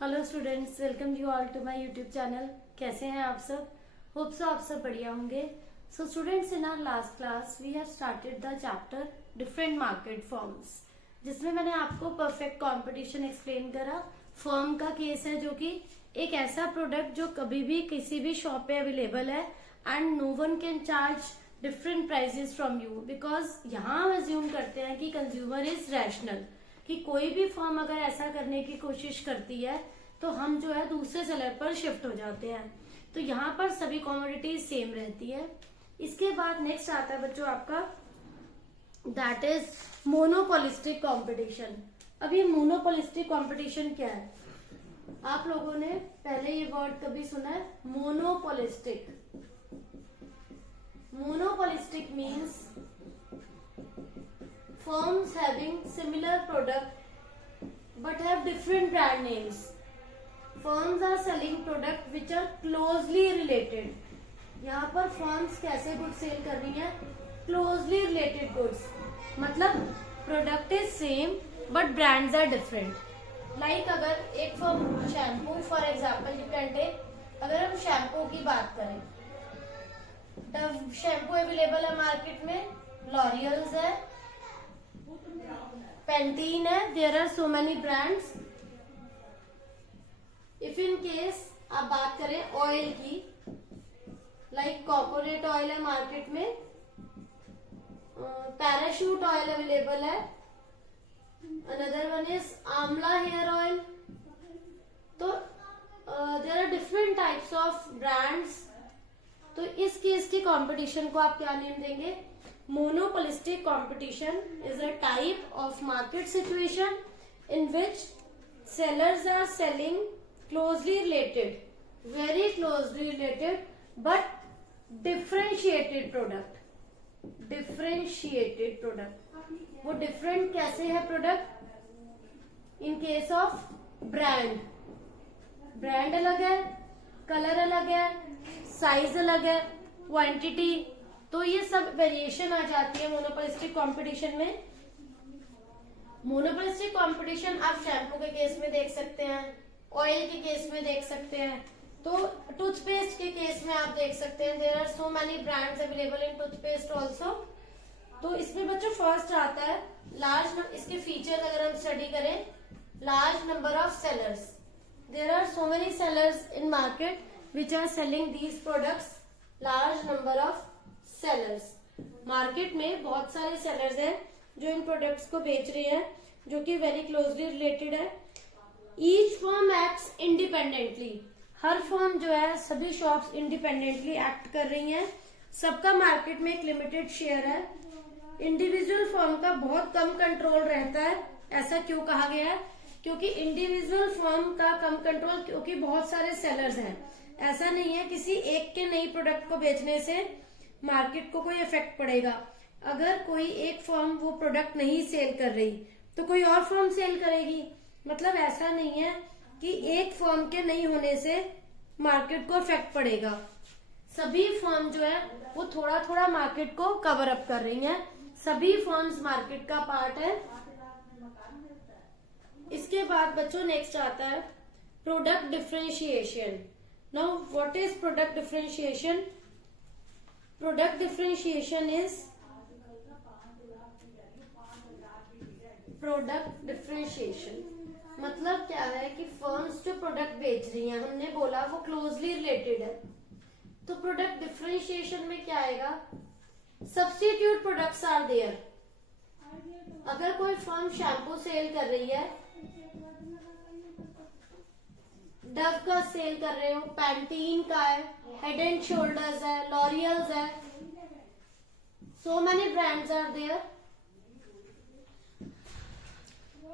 Hello students, welcome you all to my YouTube channel. कैसे हैं आप सब? होप सो आप सब बढ़िया होंगे। So students, in our last class we have started the chapter different market forms, जिसमें मैंने आपको परफेक्ट कंपटीशन एक्सप्लेन करा। फर्म का केस है जो कि एक ऐसा प्रोडक्ट जो कभी भी किसी भी शॉप पे अवेलेबल है and no one can charge different prices from you, because यहाँ हम अज्यूम करते हैं कि कंज्यूमर इज रैशनल, कि कोई भी फर्म अगर ऐसा करने की कोशिश करती है तो हम जो है दूसरे सेलर पर शिफ्ट हो जाते हैं। तो यहाँ पर सभी कमोडिटीज सेम रहती है। इसके बाद नेक्स्ट आता है बच्चों आपका, दैट इज मोनोपोलिस्टिक कंपटीशन। अब ये मोनोपोलिस्टिक कंपटीशन क्या है? आप लोगों ने पहले ये वर्ड कभी सुना है? Monopolistic. Monopolistic means firms having similar product but have different brand names. Firms are selling product which are closely related. यहाँ पर firms कैसे गुड सेल कर रही हैं? Closely related goods, मतलब product is same but brands are different. Like अगर एक firm shampoo for example you can take, अगर हम शैम्पू की बात करें, Dove शैम्पू अवेलेबल है मार्केट में, लॉरियल्स है, पेंटीन है, there are so many brands. If in case आप बात करें ऑयल की, लाइक कोकोनट ऑयल है मार्केट में, पैराशूट ऑयल अवेलेबल है, another one is amla hair oil. तो there are different types of brands. तो इस केस की कंपटीशन को आप क्या नेम देंगे? Monopolistic competition is a type of market situation in which sellers are selling closely related, very closely related, but differentiated product. Differentiated product. वो different कैसे है product? In case of brand, brand अलग है, color अलग है, size अलग है, quantity, तो ये सब वेरिएशन आ जाती है मोनोपोलिस्टिक कंपटीशन में। मोनोपोलिस्टिक कंपटीशन आप शैम्पू के केस में देख सकते हैं, ऑयल के केस में देख सकते हैं, तो टूथपेस्ट के केस में आप देख सकते हैं there are so many brands available in toothpaste also. तो इसमें बच्चों फर्स्ट आता है लार्ज, इसके फीचर्स अगर हम स्टडी करें, large number of sellers. There are so many sellers in market which are selling these products. Large number of sellers, market में बहुत सारे सेलर्स हैं जो इन प्रोडक्ट्स को बेच रहे हैं, जो कि वेरी क्लोजली रिलेटेड है। ईच फर्म एक्ट्स इंडिपेंडेंटली, हर फर्म जो है, सभी शॉप्स इंडिपेंडेंटली एक्ट कर रही हैं, सबका मार्केट में एक लिमिटेड शेयर है। इंडिविजुअल फर्म का बहुत कम कंट्रोल रहता है। ऐसा क्यों कहा गया है? क्योंकि इंडिविजुअल फर्म का कम कंट्रोल, क्योंकि बहुत सारे सेलर्स हैं। ऐसा नहीं है किसी एक के नई प्रोडक्ट को बेचने से मार्केट को कोई इफेक्ट पड़ेगा। अगर कोई एक फर्म वो प्रोडक्ट नहीं सेल कर रही तो कोई और फर्म सेल करेगी। मतलब ऐसा नहीं है कि एक फर्म के नहीं होने से मार्केट को इफेक्ट पड़ेगा। सभी फर्म जो है वो थोड़ा थोड़ा मार्केट को कवर अप कर रही हैं। सभी फर्म्स मार्केट का पार्ट है। इसके बाद बच्चों नेक्स्ट आता है product differentiation. Now what is product differentiation? Product differentiation is, product differentiation मतलब क्या है कि फर्म्स जो प्रोडक्ट बेच रही हैं, हमने बोला वो क्लोजली रिलेटेड है, तो प्रोडक्ट डिफरेंशिएशन में क्या आएगा? Substitute products are there. अगर कोई फर्म शैम्पू सेल कर रही है, डव का सेल कर रहे हो, पैंटीन का है, हेड एंड शोल्डर्स है, लॉरियल्स है, so many brands are there.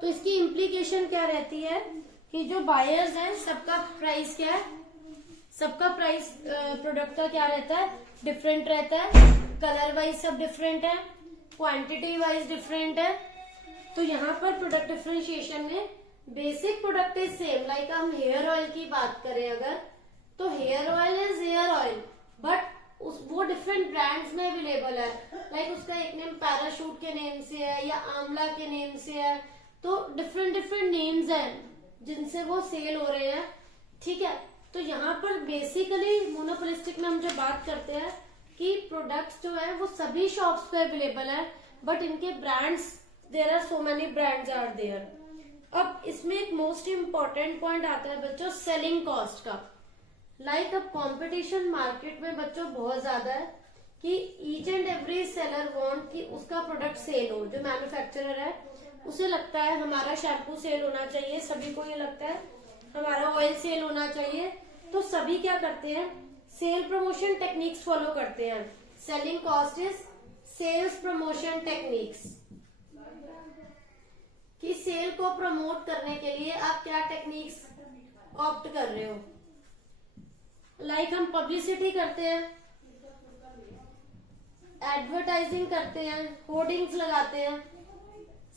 तो इसकी इम्प्लीकेशन क्या रहती है कि जो बायर्स हैं सबका प्राइस क्या है? सबका प्राइस प्रोडक्ट का क्या रहता है? डिफरेंट रहता है। कलर वाइज सब डिफरेंट है, क्वांटिटी वाइज डिफरेंट है। तो यहाँ पर प्रोडक्ट डिफरेंशिएशन में basic product is same. Like हम हेयर ऑयल की बात करें अगर, तो hair oil is hair oil, but वो डिफरेंट ब्रांड्स में अवेलेबल है। लाइक उसका एक नेम पैराशूट के नेम से है या आंवला के नेम से है, तो डिफरेंट डिफरेंट नेम्स हैं। जिनसे वो सेल हो रहे हैं, ठीक है। तो यहाँ पर बेसिकली मोनोपोलिस्टिक में हम जो बात करते हैं कि प्रोडक्ट्स जो है वो सभी शॉप्स पे अवेलेबल है, बट इनके brands, there are so many brands are there. अब इसमें एक मोस्ट इम्पॉर्टेंट पॉइंट आता है बच्चों सेलिंग कॉस्ट का। लाइक अब कंपटीशन मार्केट में बच्चों बहुत ज्यादा है कि each and every seller want कि उसका प्रोडक्ट सेल हो। जो मैन्युफैक्चरर है उसे लगता है हमारा शैम्पू सेल होना चाहिए, सभी को ये लगता है हमारा ऑयल सेल होना चाहिए। तो सभी क्या करते हैं, सेल प्रमोशन टेक्निक्स फॉलो करते हैं। Selling cost is sales promotion techniques, कि सेल को प्रमोट करने के लिए आप क्या टेक्निक्स ऑप्ट कर रहे हो। लाइक हम पब्लिसिटी करते हैं, एडवर्टाइजिंग करते हैं, होर्डिंग्स लगाते हैं।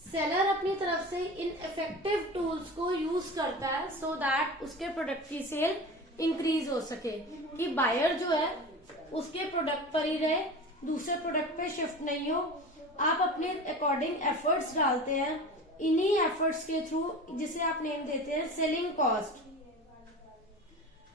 सेलर अपनी तरफ से इन इफेक्टिव टूल्स को यूज करता है सो दैट उसके प्रोडक्ट की सेल इंक्रीज हो सके, कि बायर जो है उसके प्रोडक्ट पर ही रहे, दूसरे प्रोडक्ट पे शिफ्ट नहीं हो। आप अपने अकॉर्डिंग एफर्ट्स डालते हैं, इन्हीं एफर्ट्स के थ्रू जिसे आप नेम देते हैं selling cost.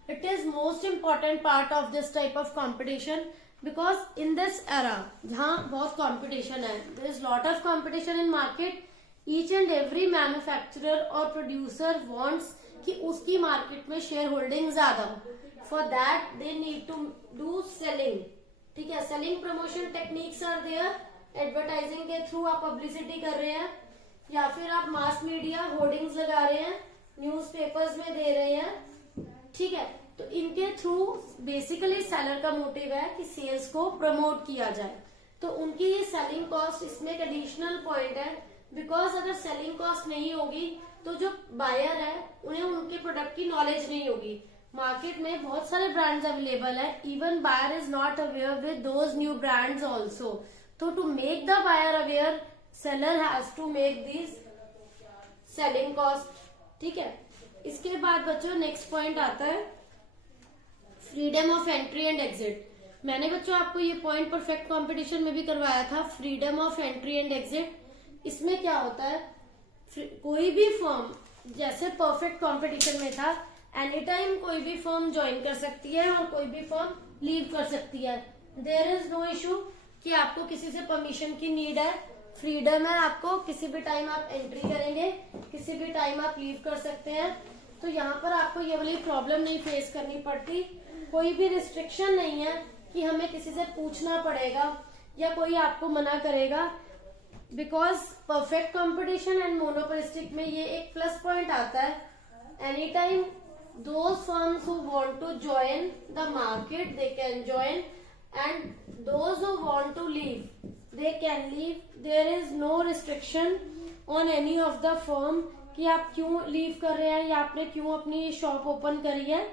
It is most important part of this type of competition, because in this era जहां बहुत कॉम्पिटिशन है, there is lot of competition in market. Each and every manufacturer और producer wants कि उसकी market में share holding ज्यादा हो। For that they need to do selling, ठीक है। Selling promotion techniques are there. Advertising के थ्रू आप पब्लिसिटी कर रहे हैं, या फिर आप मास मीडिया होर्डिंग्स लगा रहे हैं, न्यूज़पेपर्स में दे रहे हैं, ठीक है। तो इनके थ्रू बेसिकली सेलर का मोटिव है कि सेल्स को प्रमोट किया जाए। तो उनकी ये सेलिंग कॉस्ट इसमें एक एडिशनल पॉइंट है, बिकॉज अगर सेलिंग कॉस्ट नहीं होगी तो जो बायर है उन्हें उनके प्रोडक्ट की नॉलेज नहीं होगी। मार्केट में बहुत सारे ब्रांड्स अवेलेबल है, even buyer is not aware with those new brands also. तो to make the buyer aware, seller has to make this selling cost, ठीक है। इसके बाद बच्चों नेक्स्ट पॉइंट आता है freedom of entry and exit. मैंने बच्चों आपको ये पॉइंट परफेक्ट कंपटीशन में भी करवाया था, freedom of entry and exit. इसमें क्या होता है, कोई भी फर्म जैसे परफेक्ट कंपटीशन में था, एनी टाइम कोई भी फर्म ज्वाइन कर सकती है और कोई भी फर्म लीव कर सकती है। देयर इज नो इशू कि आपको किसी से परमिशन की नीड है, फ्रीडम है आपको, किसी भी टाइम आप एंट्री करेंगे, किसी भी टाइम आप लीव कर सकते हैं। तो यहाँ पर आपको ये वाली प्रॉब्लम नहीं फेस करनी पड़ती, कोई भी रिस्ट्रिक्शन नहीं है कि हमें किसी से पूछना पड़ेगा या कोई आपको मना करेगा। Because perfect competition and monopolistic में ये एक प्लस पॉइंट आता है, any time those firms who want to join the market they can join, and those who want to leave they can leave. There is no restriction on any of the firm कि आप क्यों leave कर रहे हैं या आपने क्यों अपनी शॉप ओपन करी है,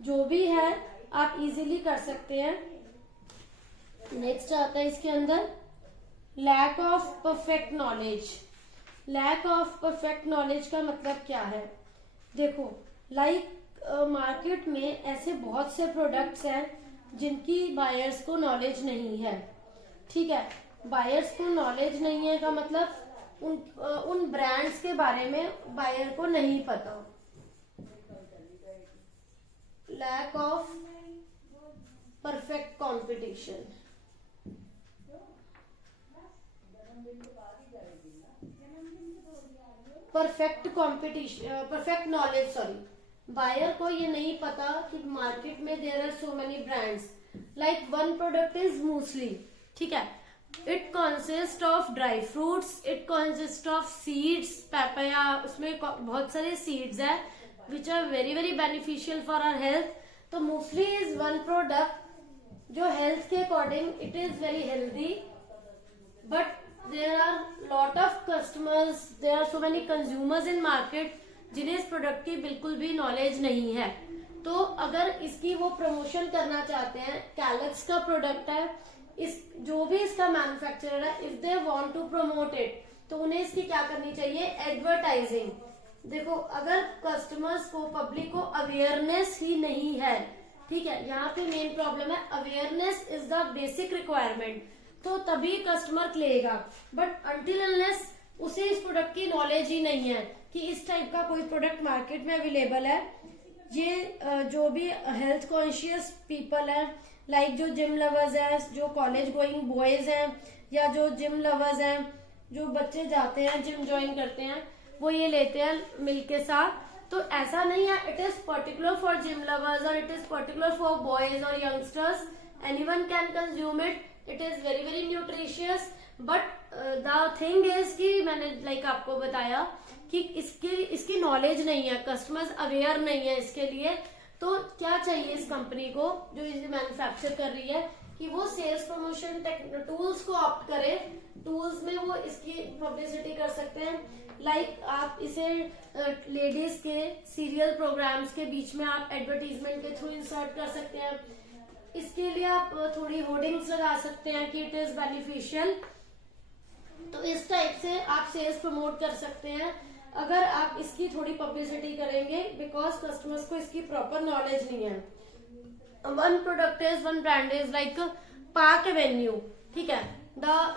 जो भी है आप इजीली कर सकते हैं। नेक्स्ट आता है इसके अंदर lack of perfect knowledge. Lack of perfect knowledge का मतलब क्या है, देखो लाइक मार्केट में ऐसे बहुत से प्रोडक्ट्स हैं जिनकी बायर्स को नॉलेज नहीं है, ठीक है। बायर्स को नॉलेज नहीं है का मतलब उन ब्रांड्स के बारे में बायर को नहीं पता। Lack of perfect competition, perfect competition, perfect knowledge, sorry. Buyer को ये नहीं पता कि मार्केट में there are so many brands. Like one product is muesli, ठीक है। It consist of dry fruits, it consist of seeds, papaya, उसमें बहुत सारे सीड्स है which are very very beneficial for our health. तो मूसली इज वन प्रोडक्ट जो health के according it is very healthy, but there are lot of customers, there are so many consumers in market जिन्हें इस product की बिल्कुल भी knowledge नहीं है। तो अगर इसकी वो प्रमोशन करना चाहते हैं, कैलक्स का प्रोडक्ट है, इस जो भी इसका मैन्युफैक्चरर है, if they want to promote it तो उन्हें इसकी क्या करनी चाहिए, एडवर्टाइजिंग। देखो अगर कस्टमर्स को, पब्लिक को अवेयरनेस ही नहीं है, ठीक है, यहाँ पे मेन प्रॉब्लम है, awareness is the basic requirement, तो तभी कस्टमर लेगा। बट अनटिल अनलेस उसे इस प्रोडक्ट की नॉलेज ही नहीं है कि इस टाइप का कोई प्रोडक्ट मार्केट में अवेलेबल है। ये जो भी हेल्थ कॉन्शियस पीपल है, लाइक जो जिम लवर्स है, जो कॉलेज गोइंग बॉयज हैं, या जो जिम लवर्स हैं, जो बच्चे जाते हैं जिम ज्वाइन करते हैं, वो ये लेते हैं मिल्क के साथ। तो ऐसा नहीं है it is particular for gym lovers और it is particular for boys और youngsters, anyone can consume it, it is very very nutritious. But the thing is कि मैंने लाइक आपको बताया कि इसकी नॉलेज नहीं है, कस्टमर्स अवेयर नहीं है इसके लिए। तो क्या चाहिए इस कंपनी को जो इसे मैन्युफैक्चर कर रही है कि वो सेल्स प्रमोशन टूल्स को ऑप्ट करे। टूल्स में वो इसकी पब्लिसिटी कर सकते हैं, लाइक आप इसे लेडीज के सीरियल प्रोग्राम्स के बीच में आप एडवर्टीजमेंट के थ्रू इंसर्ट कर सकते हैं। इसके लिए आप थोड़ी होर्डिंग्स लगा सकते हैं कि इट इज बेनिफिशियल। तो इस टाइप से आप सेल्स प्रमोट कर सकते हैं अगर आप इसकी थोड़ी पब्लिसिटी करेंगे, बिकॉज कस्टमर्स को इसकी प्रॉपर नॉलेज नहीं है। One brand is like park Avenue, ठीक है।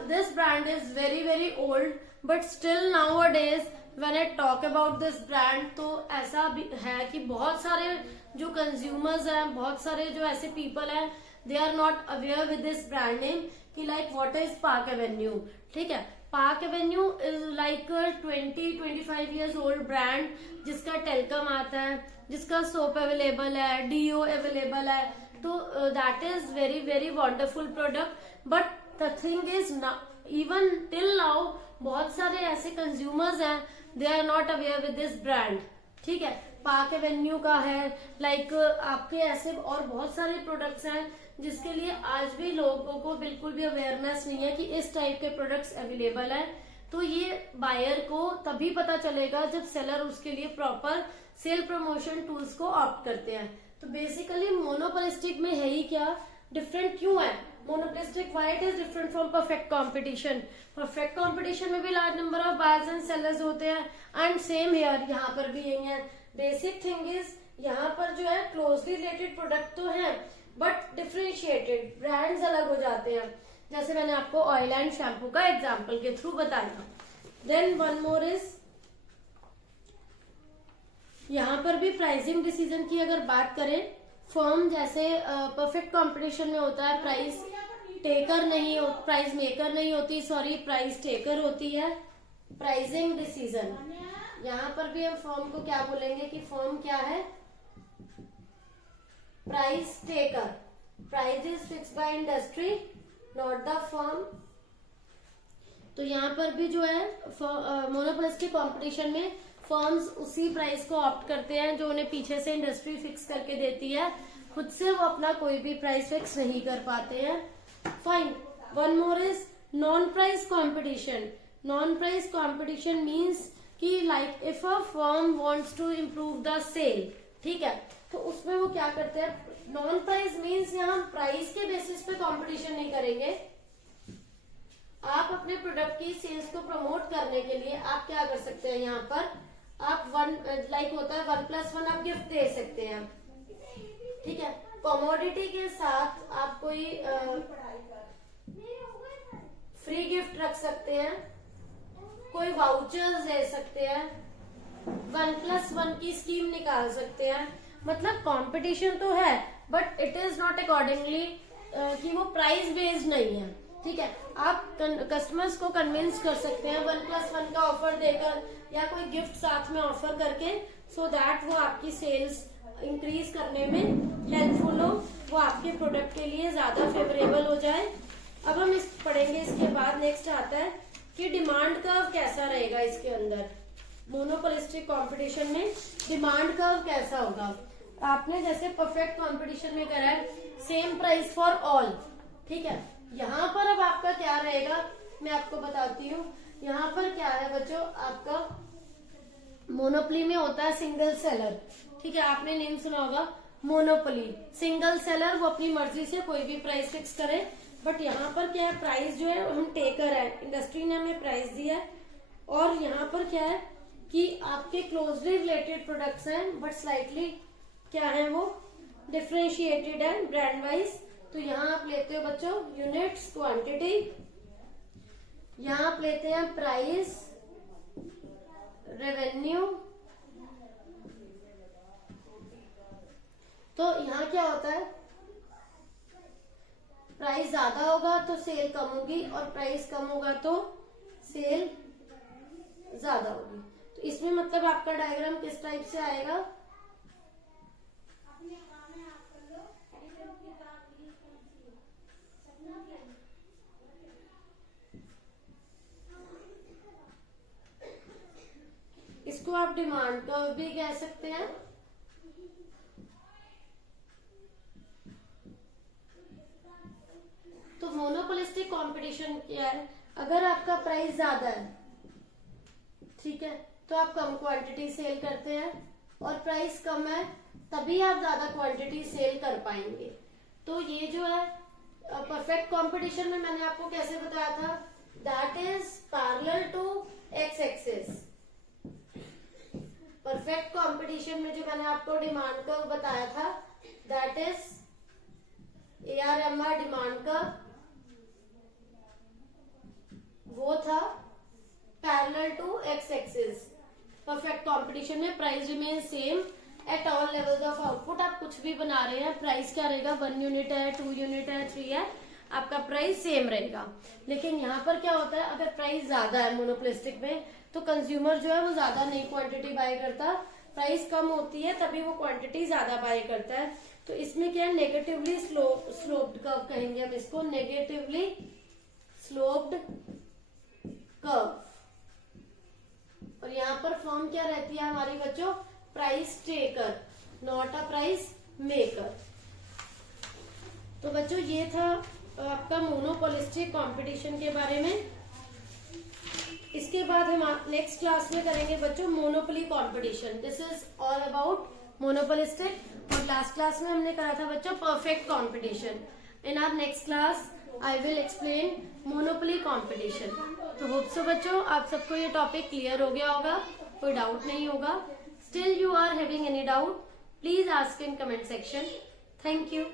This brand is very very old but still now a days when I talk about this brand, तो ऐसा भी है कि बहुत सारे जो कंज्यूमर्स हैं, बहुत सारे जो ऐसे पीपल हैं, they are not aware with this brand name कि like what is Park Avenue, ठीक है। Park Avenue is like 20-25 years old brand, जिसका टेलकम आता है, जिसका सोप अवेलेबल है, डीओ अवेलेबल है। तो that is very very wonderful product. But the thing is even till now बहुत सारे ऐसे कंज्यूमर्स हैं, they are not aware with this brand, ठीक है। पार्क एवेन्यू का है, लाइक आपके ऐसे और बहुत सारे प्रोडक्ट्स हैं जिसके लिए आज भी लोगों को बिल्कुल भी अवेयरनेस नहीं है कि इस टाइप के प्रोडक्ट्स अवेलेबल है। तो ये बायर को तभी पता चलेगा जब सेलर उसके लिए प्रॉपर सेल प्रमोशन टूल्स को ऑप्ट करते हैं। तो बेसिकली मोनोपोलिस्टिक में है ही क्या, डिफरेंट क्यों है monopolistic, why it is different from perfect competition. Perfect competition में भी large number of buyers and sellers होते हैं, एंड सेम हेयर यहाँ पर भी यही है। बेसिक थिंग इज यहाँ पर जो है क्लोजली रिलेटेड प्रोडक्ट तो है बट डिफरेंशिएटेड ब्रांड्स अलग हो जाते हैं, जैसे मैंने आपको ऑयल एंड शैम्पू का एग्जांपल के थ्रू बताया। देन वन मोर इज, यहाँ पर भी प्राइसिंग डिसीजन की अगर बात करें, फर्म जैसे परफेक्ट कंपटीशन में होता है प्राइस टेकर नहीं हो, प्राइस मेकर नहीं होती, सॉरी प्राइस टेकर होती है। प्राइसिंग डिसीजन यहाँ पर भी हम फर्म को क्या बोलेंगे कि फर्म क्या है, price taker. Price is fixed by industry not the firm. तो यहाँ पर भी जो है मोनोपोलिस्टिक कंपटीशन में फर्म्स उसी प्राइस को ऑप्ट करते हैं जो उन्हें पीछे से इंडस्ट्री फिक्स करके देती है, खुद से वो अपना कोई भी प्राइस फिक्स नहीं कर पाते हैं। Fine, one more is non price competition. Non price competition means कि like if a firm wants to improve the sale, ठीक है, तो उसमें वो क्या करते हैं, नॉन प्राइस मींस यहाँ प्राइस के बेसिस पे कंपटीशन नहीं करेंगे। आप अपने प्रोडक्ट की सेल्स को प्रमोट करने के लिए आप क्या कर सकते हैं, यहाँ पर आप लाइक होता है 1+1 आप गिफ्ट दे सकते हैं, ठीक है। कमोडिटी के साथ आप कोई फ्री गिफ्ट रख सकते हैं, कोई वाउचर्स दे सकते हैं, 1+1 की स्कीम निकाल सकते हैं। मतलब कंपटीशन तो है but it is not accordingly कि वो प्राइस बेस्ड नहीं है, ठीक है। आप कस्टमर्स को कन्विंस कर सकते हैं 1+1 का ऑफर देकर या कोई गिफ्ट साथ में ऑफर करके, सो दैट वो आपकी सेल्स इंक्रीज करने में हेल्पफुल हो, वो आपके प्रोडक्ट के लिए ज्यादा फेवरेबल हो जाए। अब हम इस पढ़ेंगे, इसके बाद नेक्स्ट आता है कि डिमांड कर्व कैसा रहेगा इसके अंदर। मोनोपोलिस्टिक कंपटीशन में डिमांड कर्व कैसा होगा। आपने जैसे परफेक्ट कंपटीशन में करा है सेम प्राइस फॉर ऑल, ठीक है। यहाँ पर अब आपका क्या रहेगा मैं आपको बताती हूँ। यहाँ पर क्या है बच्चों, आपका मोनोपोली में होता है सिंगल सेलर, ठीक है, आपने नेम सुना होगा मोनोपोली। सिंगल सेलर वो अपनी मर्जी से कोई भी प्राइस फिक्स करे, बट यहाँ पर क्या है, प्राइस जो है हम टेकर है, इंडस्ट्री ने हमें प्राइस दिया है। और यहाँ पर क्या है कि आपके क्लोजली रिलेटेड प्रोडक्ट्स हैं बट स्लाइटली क्या है वो डिफरेंशिएटेड है ब्रांड वाइज। तो यहाँ आप लेते हो बच्चों यूनिट्स, क्वांटिटी, यहाँ आप लेते हैं प्राइस, रेवेन्यू। तो यहाँ क्या होता है, प्राइस ज्यादा होगा तो सेल कम होगी और प्राइस कम होगा तो सेल ज्यादा होगी। तो इसमें मतलब आपका डायग्राम किस टाइप से आएगा, इसको आप डिमांड कर्व भी कह सकते हैं। तो मोनोपोलिस्टिक कंपटीशन क्या है, अगर आपका प्राइस ज्यादा है, ठीक है, तो आप कम क्वांटिटी सेल करते हैं, और प्राइस कम है तभी आप ज्यादा क्वांटिटी सेल कर पाएंगे। तो ये जो है परफेक्ट कंपटीशन में मैंने आपको कैसे बताया था, that is parallel to x axis. Perfect competition में जो मैंने आपको डिमांड कर्व बताया था, that is ARMR demand curve, वो था parallel to x axis. Perfect competition में price remain same at all levels of output. आप कुछ भी बना रहे हैं, प्राइस क्या रहेगा, 1 यूनिट है, 2 यूनिट है, 3 है, आपका प्राइस सेम रहेगा। लेकिन यहाँ पर क्या होता है, अगर प्राइस ज्यादा है मोनोपोलिस्टिक में, तो कंज्यूमर जो है वो ज्यादा नहीं क्वांटिटी बाय करता, प्राइस कम होती है तभी वो क्वांटिटी ज्यादा बाय करता है। तो इसमें क्या है, नेगेटिवली स्लोप्ड कर्व कहेंगे हम इसको, नेगेटिवली स्लोप्ड कर्व। और यहाँ पर फॉर्म क्या रहती है हमारी बच्चों, price taker, not a price maker. तो बच्चों ये था आपका मोनोपोलिस्टिक कंपटीशन के बारे में। इसके बाद हम नेक्स्ट क्लास में करेंगे बच्चों monopoly competition. This is all about monopolistic. और लास्ट क्लास में हमने करा था बच्चों perfect competition. In our next class I will explain monopoly competition. तो होप सो बच्चों आप सबको ये टॉपिक क्लियर हो गया होगा, कोई डाउट नहीं होगा। Still you are having any doubt, please ask in comment section. Thank you.